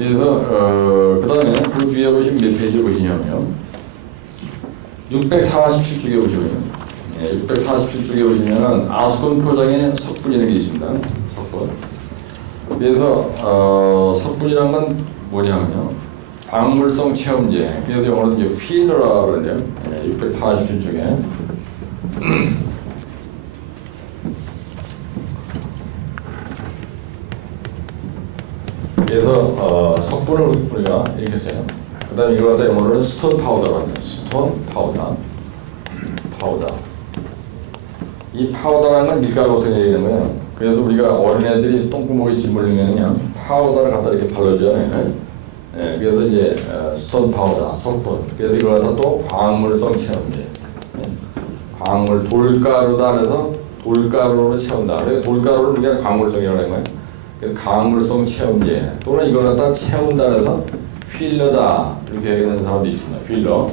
그래서 그 다음에 그 뒤에 보시면 몇 페이지 보시냐면 647쪽에 보시면 647쪽에 보시면은 아스콘 포장의 석분이라는 게 있습니다. 석분. 그래서 석분이란 건 뭐냐면요. 광물성 체험제. 그래서 영어로 이제 필러라 그러는데요. 647쪽에. 그래서 석분을 우리가 이렇게 써요. 그 다음에 이걸 갖다 영어로는 스톤 파우더라고 합니다. 스톤 파우더. 이 파우더라는 건 밀가루 어떻게 되는 거예요? 그래서 우리가 어린애들이 똥구멍에 집 물리면 그냥 파우더를 갖다 이렇게 발라줘요. 그래서 이제 스톤 파우더, 석분. 그래서 이걸 갖다 또 광물성 체험제. 광물 돌가루다 그래서 돌가루로 채운다. 그래서 돌가루를 우리가 광물성이라고 하는 거예요. 그래서 광물성 체험제 또는 이걸 갖다 채운다 그래서 필러다 이렇게 얘기하는 사람도 있습니다. 필러.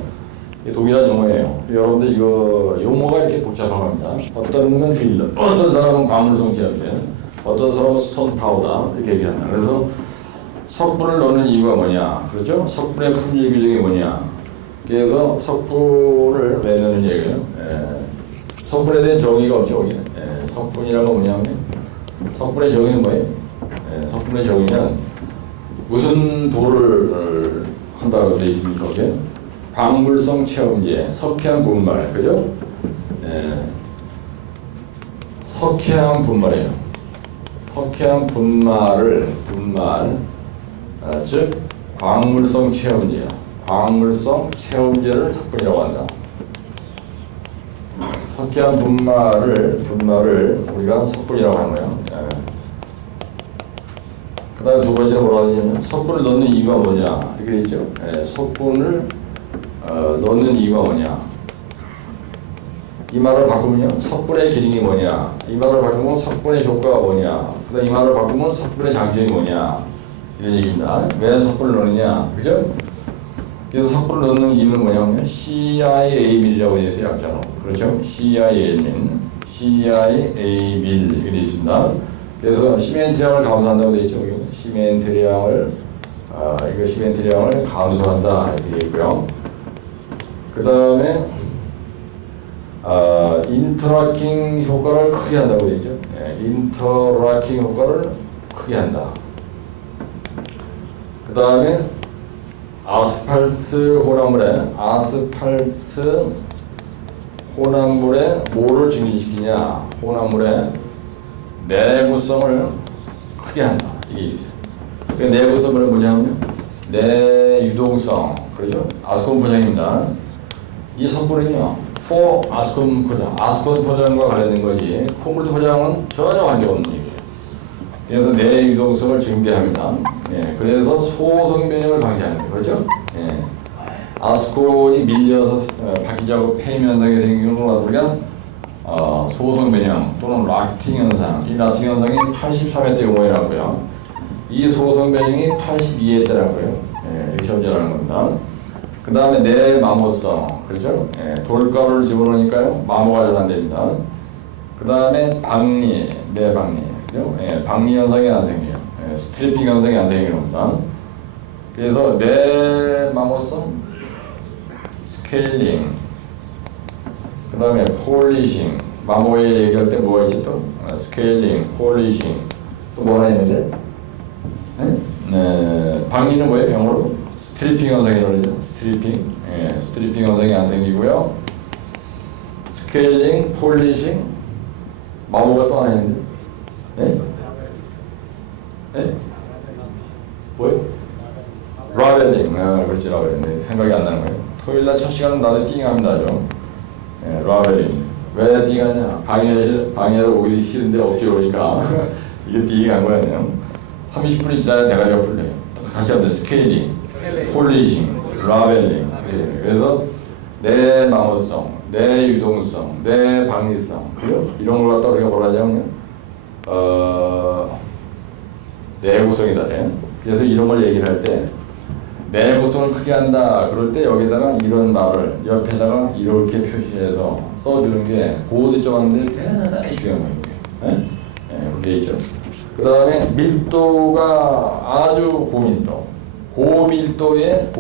동일한 용어예요. 여러분들 이거 용어가 이렇게 복잡합니다. 어떤 건 필러, 어떤 사람은 광물성 체험제, 어떤 사람은 스톤 파우더 이렇게 얘기합니다. 그래서 석분을 넣는 이유가 뭐냐? 그렇죠? 석분의 품질 규정이 뭐냐? 그래서 석분을 왜 넣는 얘기예요? 석분에 대한 정의가 없죠. 석분이라는 건 뭐냐면 석분의 정의는 뭐예요? 석분의 정의는 무슨 도를 한다고 되어 있습니까? 거기에? 광물성 체험제, 석회암 분말, 그죠? 석회암 분말이에요. 석회암 분말, 즉 광물성 체험제, 광물성 체험제를 석분이라고 한다. 석회암 분말을 우리가 석분이라고 하는 거예요. 그 다음에 두 번째로 뭐라고 하냐면 석분을 넣는 이유가 뭐냐 이렇게 돼 있죠. 석분을 넣는 이유가 뭐냐 이 말을 바꾸면요 석분의 기능이 뭐냐 이 말을 바꾸면 석분의 효과가 뭐냐 그 다음 이 말을 바꾸면 석분의 장점이 뭐냐 이런 얘기입니다. 왜 석분을 넣느냐 그죠? 그래서 석분을 넣는 이유는 뭐냐면 CIA밀이라고 되어 있어요. 약자로 그렇죠? CIA밀 이렇게 되어 있습니다. 그래서 시멘트량을 감소한다고 되어 있죠. 시멘트량을 감소한다 이렇게 되어 있고요. 그 다음에 인터라킹 효과를 크게 한다고 되어 있죠. 인터라킹 효과를 크게 한다. 그 다음에 아스팔트 혼합물에 뭐를 증진시키냐? 혼합물의 내구성을 크게 한다. 이게 있어요. 그 내구성을 뭐냐면 내유동성, 그렇죠? 아스콘 포장입니다. 이 석분은요, 아스콘 포장과 관련된 거지, 콩물트 포장은 전혀 관계없는 얘기예요. 그래서 내유동성을 증대합니다. 그래서 소성 변형을 방지하는 거예요. 그렇죠? 아스콘이 밀려서 바퀴자국 폐임 현상이 생기는 걸 우리가 소성 변형 또는 락팅 현상, 이 락팅 현상이 83회 때 용어라고요. 이 소성 변형이 82회 때라고요. 이렇게 현재라는 겁니다. 그 다음에 내마모성, 그렇죠? 돌가루를 집어넣으니까요, 마모가 잘 안 됩니다. 그 다음에 박리, 박리 현상이 안 생겨요. 스트리핑 현상이 안 생기는 겁니다. 그래서 내마모성, 스케일링, 그 다음에 폴리싱, 마모에 얘기할 때 뭐가 있지 또? 스케일링, 폴리싱, 또 뭐 하나 있는데? 박리는 뭐예요? 영어로? 스트리핑 현상이라고 그러죠. 스트리핑 현상이 안 생기고요. 스케일링, 폴리싱, 마모가 또 하나 있는데? 뭐예요? 라벨링, 그렇지, 라벨링. 생각이 안 나는 거예요. 토요일날 첫 시간은 다들 띵합니다, 좀. 라벨링. 왜 띵하냐? 방해를 오기 싫은데 억지로 오니까 이게 띵한 거예요. 30분이 지나야 대가리가 풀려요. 같이 하면 스케일링, 폴리싱, 라벨링. 그래서 내 마모성, 내 유동성, 내 방위성, 이런 걸 갖다 우리가 뭐라 하냐면 내구성이다. 그래서 이런 걸 얘기를 할 때 내구성을 크게 한다. 그럴 때 여기다가 이런 말을 옆에다가 이렇게 표시해서 써주는 게 고득점하는데 대단히 중요한 거예요. 그게 있죠. 그 다음에 밀도가 아주 고밀도. 고밀도의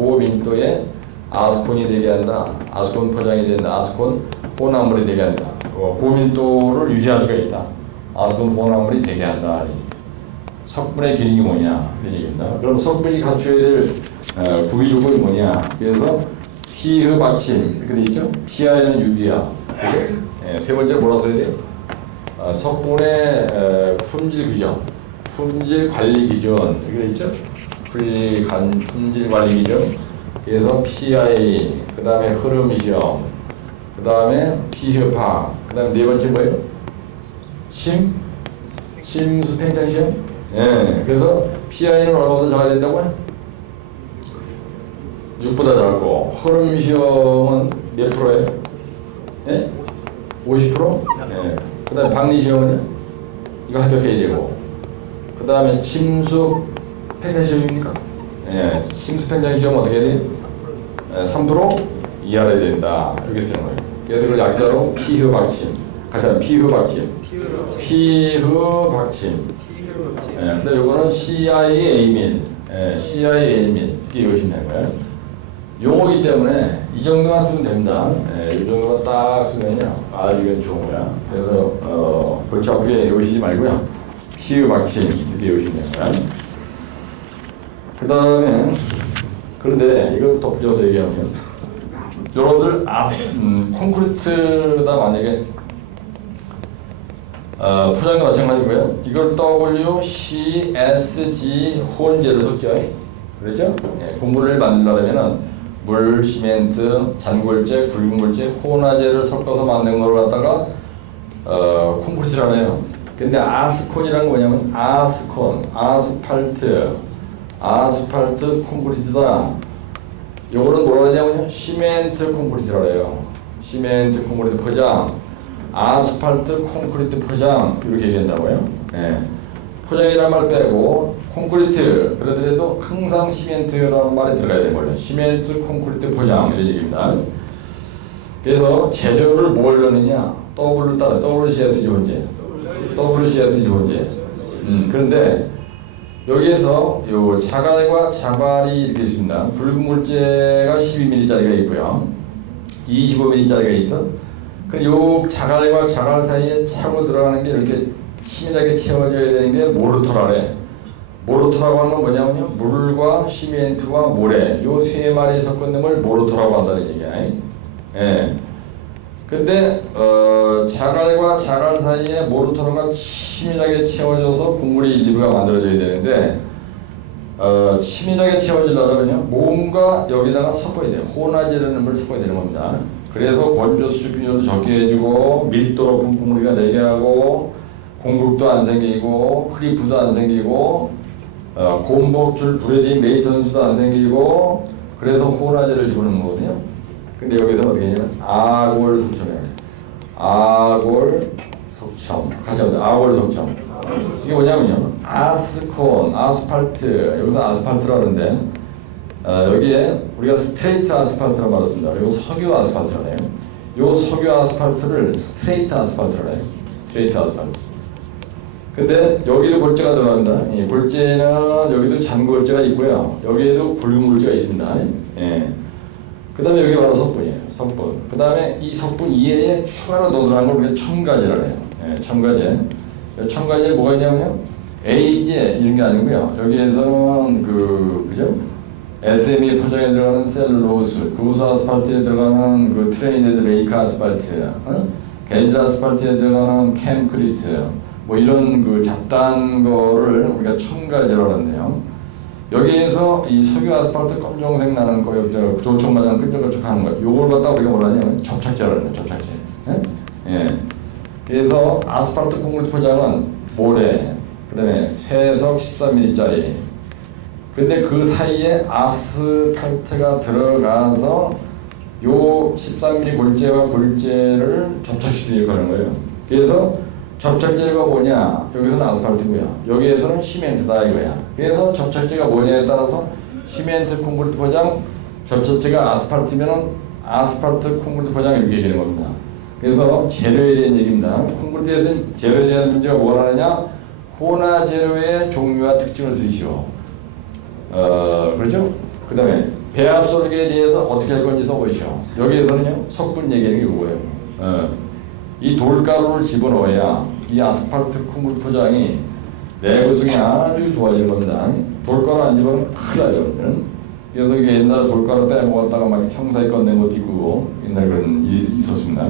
아스콘이 되게 한다. 아스콘 포장이 된다. 아스콘 혼합물이 되게 한다. 고밀도를 유지할 수가 있다. 아스콘 혼합물이 되게 한다. 석분의 기능이 뭐냐 이런 얘기입니다. 그럼 석분이 갖춰야 될 구비 조건이 뭐냐? 그래서 피흡 받침 이렇게 돼 있죠? PI는 유기야. 세 번째 뭐라 써야 돼요? 석분의 품질 규정, 품질 관리 기준 이렇게 돼 있죠? 품질 관리 기준. 그래서 PI, 그 다음에 흐름 시험, 그 다음에 피흡파, 그 다음에 네 번째 뭐예요? 심수 팽창 시험. 예, 그래서 PI는 얼마보다 작아야 된다고요? 6보다 작고, 흐름 시험은 몇 프로예요? 예? 50%? 예. 그 다음에 박리 시험은요? 이거 합격해야 되고, 그 다음에 심수 팽창 시험입니까? 예, 심수 팽창 시험은 어떻게 해야 돼요? 3% 이하로 된다. 이렇게 쓰는 거예요. 그래서 그걸 약자로 피흡 박침. 같이 하면 피흡 박침. 피흡 박침. 근데 요거는 CIA민. CIA민. 이게 요신된 거예요. 용어이기 때문에 이 정도만 쓰면 됩니다. 이 정도만 딱 쓰면요. 아, 이건 좋은 거야. 그래서, 골치 아프게 요시지 말고요. 피흡 박침. 이게 요신된 거야. 그 다음에, 그런데 이걸 덧붙여서 얘기하면 여러분들 콘크리트다 만약에 포장도 마찬가지고요. 이걸 WCSG 혼재를 섞죠. 그렇죠? 공구를 만들려면 물, 시멘트, 잔골재, 굵은골재, 혼화재를 섞어서 만든 걸 갖다가 콘크리트라네요. 근데 아스콘이란 건 뭐냐면 아스콘, 아스팔트 콘크리트다. 요거는 뭐라 하냐면요. 시멘트 콘크리트라 해요. 시멘트 콘크리트 포장, 아스팔트 콘크리트 포장 이렇게 얘기한다고요. 예. 포장이라는 말 빼고 콘크리트 그러더라도 항상 시멘트라는 말이 들어가야 되는 거예요. 시멘트 콘크리트 포장 이런 얘기입니다. 그래서 재료를 뭘 넣느냐? W를 따라 WCSG 혼재. 그런데 여기에서 요 자갈과 자갈이 이렇게 있습니다. 붉은 물재가 12mm짜리가 있고요. 25mm짜리가 있어. 요 자갈과 자갈 사이에 차고 들어가는 게 이렇게 치밀하게 채워져야 되는 게 모르토라래. 모르토라고 하는 건 뭐냐면요. 물과 시멘트와 모래 요 세 마리 섞은 놈을 모르토라고 한다는 얘기야. 예. 근데 자갈과 자갈 사이에 모르토라가 치밀하게 채워져서 국물이 일부가 만들어져야 되는데 치밀하게 채워지려면요 뭔가 여기다가 섞어야 돼요. 혼화제라는 걸 섞어야 되는 겁니다. 그래서 건조 수축 균열도 적게 해주고 밀도 높은 국물이가 되게 하고 공급도 안 생기고 크리프도 안 생기고 곰복줄 브레딩 메이턴스도 안 생기고 그래서 혼화제를 집어넣는 거거든요. 근데 여기서 어떻게 하냐면 아골 석청이에요. 아골 석청. 같이 하자. 아골 석청. 이게 뭐냐면요. 아스콘, 아스팔트. 여기서 아스팔트라 그러는데 여기에 우리가 스트레이트 아스팔트라고 말했습니다. 그리고 석유 아스팔트라고 해요. 요 석유 아스팔트를 스트레이트 아스팔트라고 해요. 스트레이트 아스팔트. 근데 여기도 골재가 들어갑니다. 이 골재는 여기도 잔골재가 있고요. 여기에도 굵은 골재가 있습니다. 예. 그 다음에 여기 바로 석분이에요. 석분. 그 다음에 이 석분 이외에 추가로 더 들어간 걸 우리가 첨가제라고 해요. 예, 첨가제. 첨가제에 뭐가 있냐면요. A제 이런 게 아니고요. 여기에서는 그죠? SME 포장에 들어가는 셀룰로스, 구스 아스팔트에 들어가는 그 트레이네드 레이크 아스팔트, 게이지 아스팔트에 들어가는 캠크리트, 뭐 이런 그 잡다한 거를 우리가 첨가제라고 하는데요. 여기에서 이 석유 아스팔트 검정색 나는 거, 조청 마냥 끈적끈적하는 거, 요걸 갖다 우리가 뭐라 하냐면 접착제라고 해요. 접착제. 예. 그래서 아스팔트 콘크리트 포장은 모래, 그 다음에 쇠석 13mm짜리. 근데 그 사이에 아스팔트가 들어가서 요 13mm 골재와 골재를 접착시키려고 하는 거예요. 그래서 접착제가 뭐냐? 여기서는 아스팔트고요. 여기에서는 시멘트다 이거야. 그래서 접착제가 뭐냐에 따라서 시멘트 콘크리트 포장, 접착제가 아스팔트면은 아스팔트 콘크리트 포장 이렇게 얘기하는 겁니다. 그래서 재료에 대한 얘기입니다. 콘크리트에서 재료에 대한 문제가 뭐가 나느냐? 혼화 재료의 종류와 특징을 쓰시오. 그렇죠? 그 다음에 배합 설계에 대해서 어떻게 할 건지 써보시오. 여기에서는요, 석분 얘기하는 게 이거예요. 이 돌가루를 집어넣어야 이 아스팔트 콘크리트 포장이 내구성이 아주 좋아지는 겁니다. 돌가루 안 집어넣으면 큰일 나요. 그래서 이게 옛날에 돌가루 빼먹었다가 막 형사에 꺼낸 것도 있고 옛날에 그런 일이 있었습니다.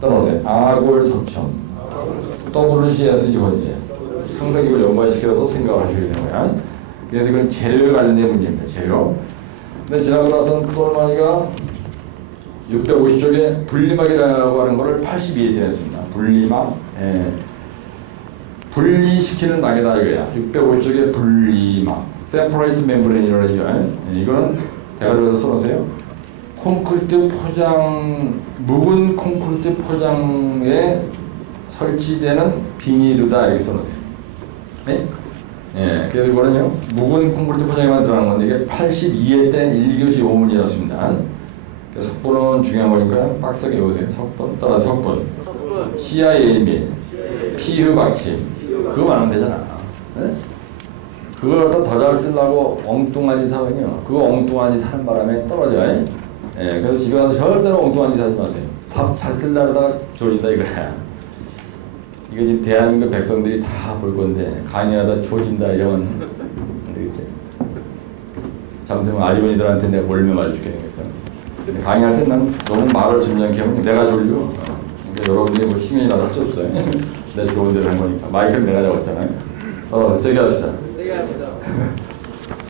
따라서 아골 석천 WCS 번째 항상 이걸 연관시켜서 생각을 하시게 되는 거야. 그래서 이건 재료에 관련된 문제입니다. 재료. 근데 지난번에 어떤 똘마니가 650쪽에 분리막이라고 하는 거를 82에 대했습니다. 분리막. 예. 분리시키는 막이다 이거야. 650쪽에 분리막. 세퍼레이트 멤브레인이라고 하죠. 예. 이거는 대가리에서 써놓으세요. 콘크리트 포장, 묵은 콘크리트 포장에 설치되는 비닐이다 이렇게 써놓으세요. 네? 예, 그래서 이거는요, 묵은 콘크리트 포장에만 들어가는 건데, 이게 82회 때 1교시 5문이었습니다. 석분은 중요한 거니까 빡세게 외우세요. 석분, 따라 석분. CIA 피휴 박침. 그거만 하면 되잖아. 네? 그걸 더 잘 쓰려고 엉뚱한 짓 하면요, 그거 엉뚱한 짓 하는 바람에 떨어져요. 예, 그래서 집에 가서 절대로 엉뚱한 짓 하지 마세요. 답 잘 쓰려다가 졸린다 이거야. 이거 지금 대한민국 백성들이 다 볼 건데 강의하다 조진다 이러면 안 되겠지. 잘못하면 아주머니들한테 내가 몰매 맞을 죽겠어. 강의할 때 난 너무 말을 점잖게 하면 내가 졸려. 그러니까 여러분이 뭐 시민이라도 할 수 없어요. 내 좋은 대로 한 거니까. 마이크를 내가 잡았잖아요. 따라서 세게 합시다. 세게 합시다.